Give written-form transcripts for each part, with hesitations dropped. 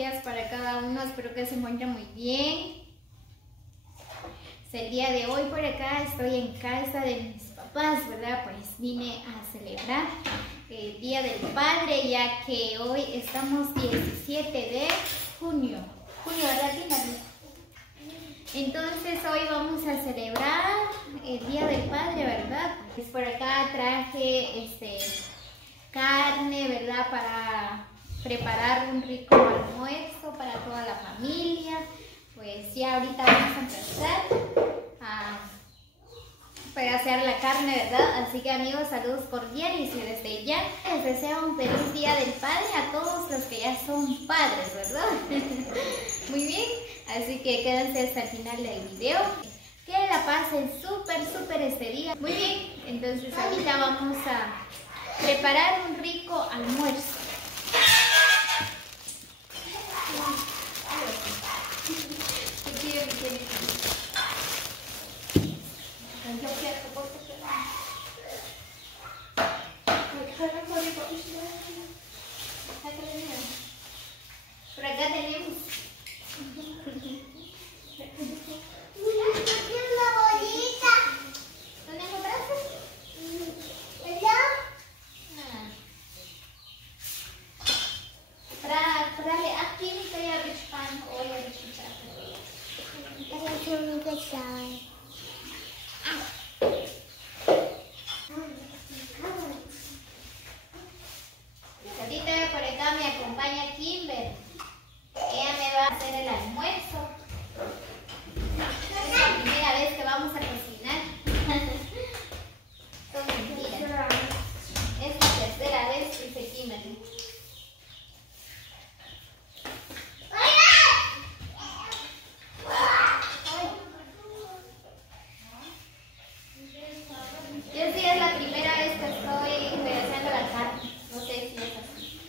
días para cada uno. Espero que se encuentren muy bien. El día de hoy por acá estoy en casa de mis papás, ¿verdad? Pues vine a celebrar el Día del Padre, ya que hoy estamos 17 de junio. ¿Verdad, Kimberly? Entonces hoy vamos a celebrar el Día del Padre, ¿verdad? Pues por acá traje carne, ¿verdad? Para preparar un rico almuerzo para toda la familia. Pues ya ahorita vamos a empezar para hacer la carne, ¿verdad? Así que amigos, saludos cordiales y desde ya les deseo un feliz Día del Padre a todos los que ya son padres, ¿verdad? Muy bien, así que quédense hasta el final del video. Que la pasen súper este día. Muy bien, entonces ahorita vamos a preparar un rico almuerzo. Por acá tenemos una bolita. ¿Dónde encontraste? ¿Allá? Para darle aquí mi talla de pan o de ahorita por acá me acompaña Kimber. Ella me va a hacer el almuerzo. Es la primera vez que vamos a cocinar. Son mentiras. Es la tercera vez, dice Kimberly. Yo sí es la primera vez que estoy haciendo la carne. No sé si es así.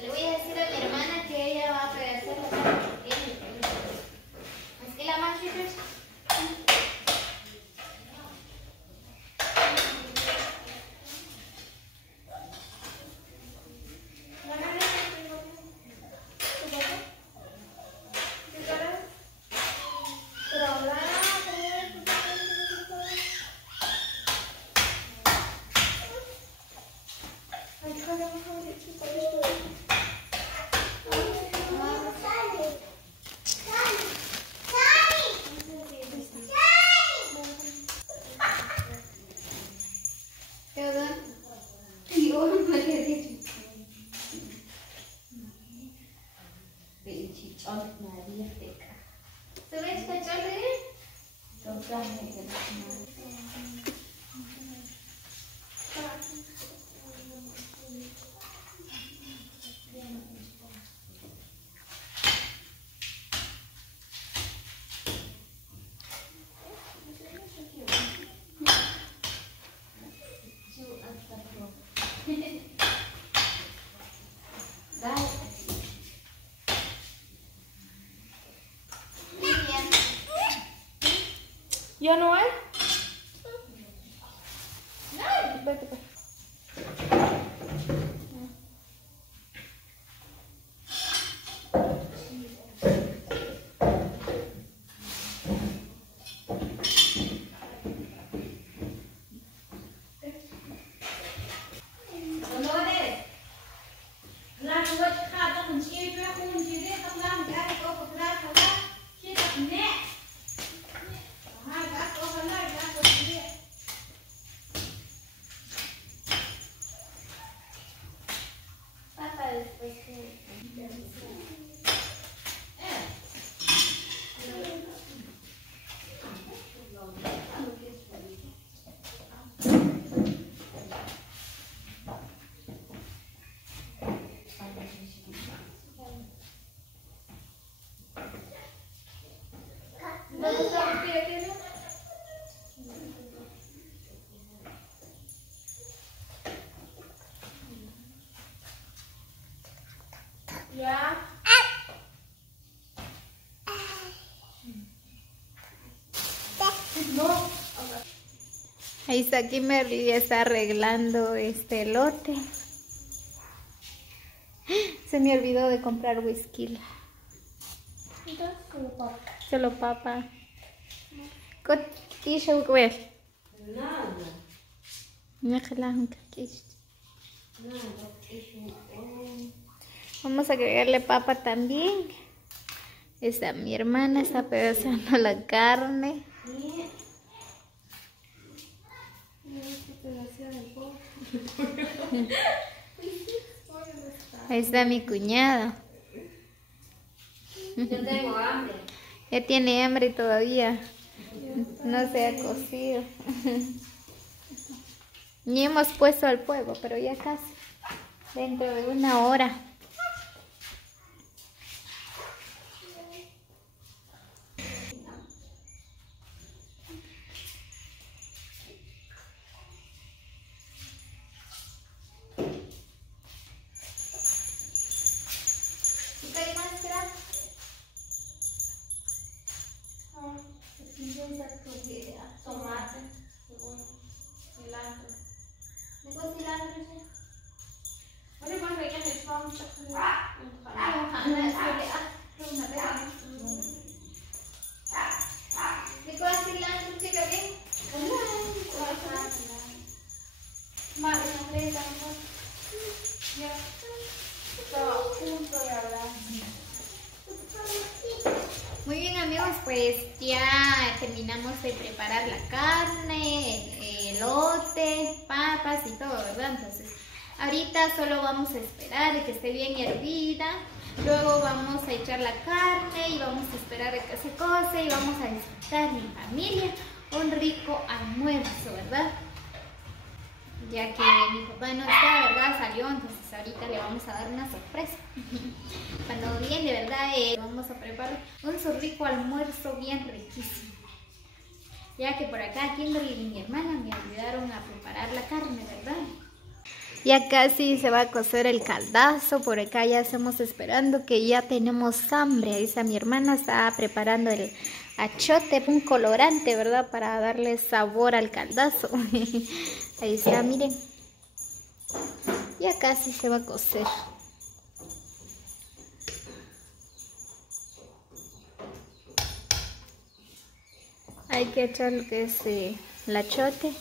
Le voy a decir a mi hermana que ella va a hacer la carne. ¿Es que la más es? ¿Ya no hay? No. Vete, pues. Ahí está Kimberly, ya está arreglando este elote. Se me olvidó de comprar whisky. Solo papa. ¿Qué tissue quer? Nada. Vamos a agregarle papa también. Esta mi hermana está pedazando la carne. Ahí está mi cuñada. Yo tengo hambre. Ya tiene hambre todavía. No se ha cocido. Ni hemos puesto al fuego, pero ya casi. Dentro de una hora. Tomate, cebolla, cilantro. Depois cilantro. Olha quando vai que a gente fala muita coisa. Depois cilantro fica bem. Más una fresa. Ya. Estaba a punto de hablar. Muy bien amigos, pues ya terminamos de preparar la carne, el elote, papas y todo, ¿verdad? Entonces ahorita solo vamos a esperar de que esté bien hervida, luego vamos a echar la carne y vamos a esperar a que se cose y vamos a disfrutar en familia un rico almuerzo, ¿verdad? Ya que mi papá no está, ¿verdad? Salió, entonces ahorita le vamos a dar una sorpresa. Cuando viene, ¿verdad? Vamos a preparar un rico almuerzo bien riquísimo. Ya que por acá Kimberly y mi hermana me ayudaron a preparar la carne, ¿verdad? Ya casi se va a cocer el caldazo, por acá ya estamos esperando que ya tenemos hambre. Ahí está mi hermana, está preparando el achote, un colorante, ¿verdad? Para darle sabor al caldazo. Ahí está, miren. Ya casi se va a cocer. Hay que echar lo que es el achote.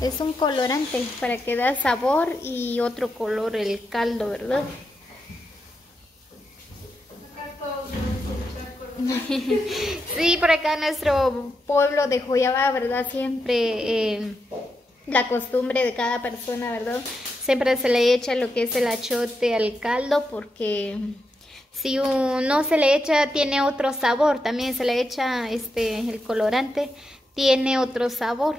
Es un colorante para que da sabor y otro color el caldo, ¿verdad? Acá todos vamos a echar color. Sí, por acá en nuestro pueblo de Joyabá, ¿verdad? Siempre la costumbre de cada persona, ¿verdad? Siempre se le echa lo que es el achote al caldo porque si no se le echa tiene otro sabor. También se le echa el colorante, tiene otro sabor.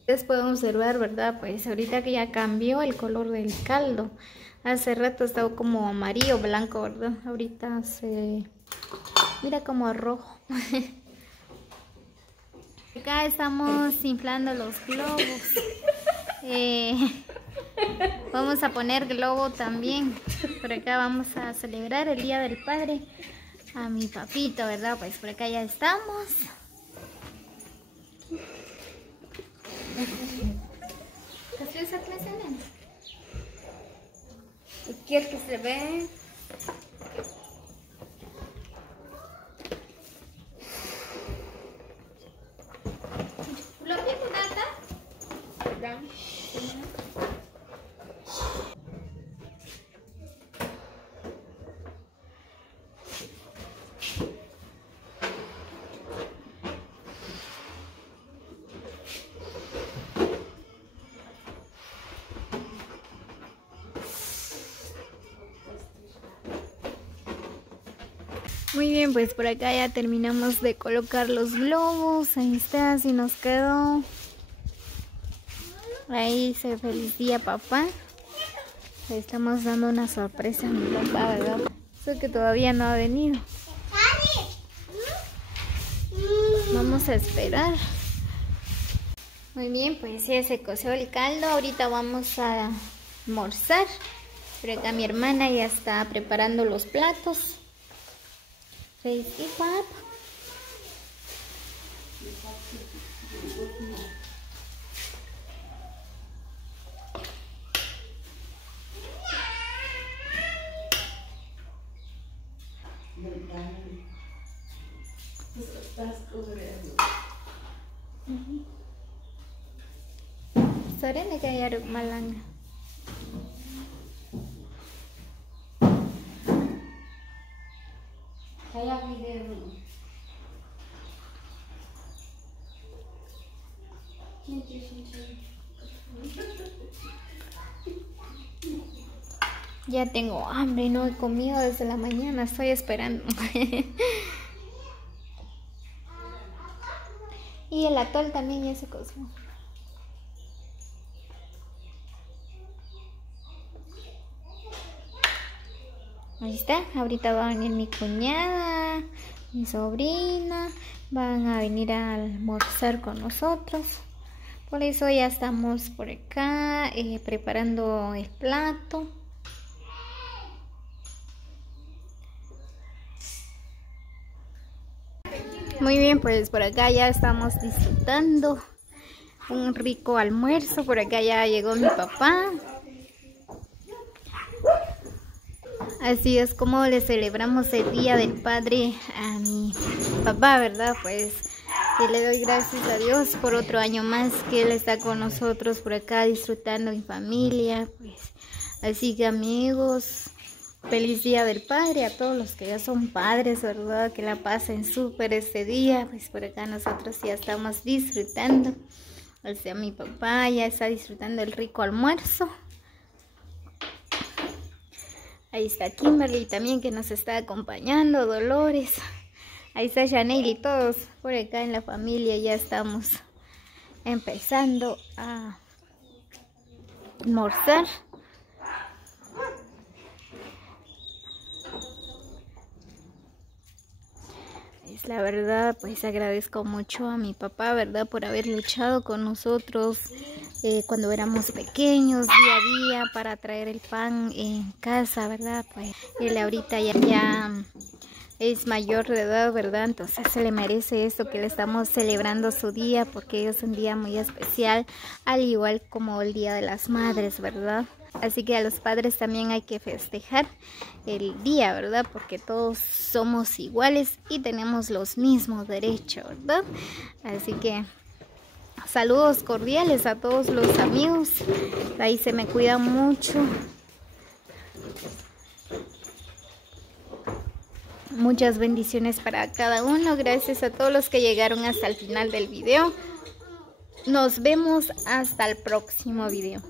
Ustedes pueden observar, ¿verdad? Pues ahorita que ya cambió el color del caldo. Hace rato estaba como amarillo, blanco, ¿verdad? Ahorita se mira como rojo. Acá estamos inflando los globos. Vamos a poner globo también. Por acá vamos a celebrar el Día del Padre a mi papito, ¿verdad? Pues por acá ya estamos. ¿Quieres que se ve? Muy bien, pues por acá ya terminamos de colocar los globos. Ahí está, así nos quedó. Ahí se feliz día papá. Le estamos dando una sorpresa a mi papá, ¿verdad? Eso que todavía no ha venido. Vamos a esperar. Muy bien, pues ya se coció el caldo. Ahorita vamos a almorzar. Por acá mi hermana ya está preparando los platos. Sore na kaya malang. Kaya video. Ya tengo hambre, no he comido desde la mañana, estoy esperando. Y el atol también ya se coció. Ahí está, ahorita va a venir mi cuñada, mi sobrina, van a venir a almorzar con nosotros. Por eso ya estamos por acá preparando el plato. Muy bien, pues por acá ya estamos disfrutando un rico almuerzo. Por acá ya llegó mi papá. Así es como le celebramos el Día del Padre a mi papá, ¿verdad? Pues que le doy gracias a Dios por otro año más que Él está con nosotros por acá disfrutando en familia. Pues así que amigos, feliz Día del Padre a todos los que ya son padres, ¿verdad? Que la pasen súper este día. Pues por acá nosotros ya estamos disfrutando. O sea, mi papá ya está disfrutando el rico almuerzo. Ahí está Kimberly también que nos está acompañando, Dolores. Ahí está Janelle y todos por acá en la familia ya estamos empezando a almorzar. Es la verdad, pues agradezco mucho a mi papá, ¿verdad? Por haber luchado con nosotros cuando éramos pequeños, día a día, para traer el pan en casa, ¿verdad? Pues él ahorita ya es mayor de edad, ¿verdad? Entonces se le merece esto que le estamos celebrando su día, porque es un día muy especial, al igual como el Día de las Madres, ¿verdad? Así que a los padres también hay que festejar el día, ¿verdad? Porque todos somos iguales y tenemos los mismos derechos, ¿verdad? Así que saludos cordiales a todos los amigos. Ahí se me cuidan mucho. Muchas bendiciones para cada uno. Gracias a todos los que llegaron hasta el final del video. Nos vemos hasta el próximo video.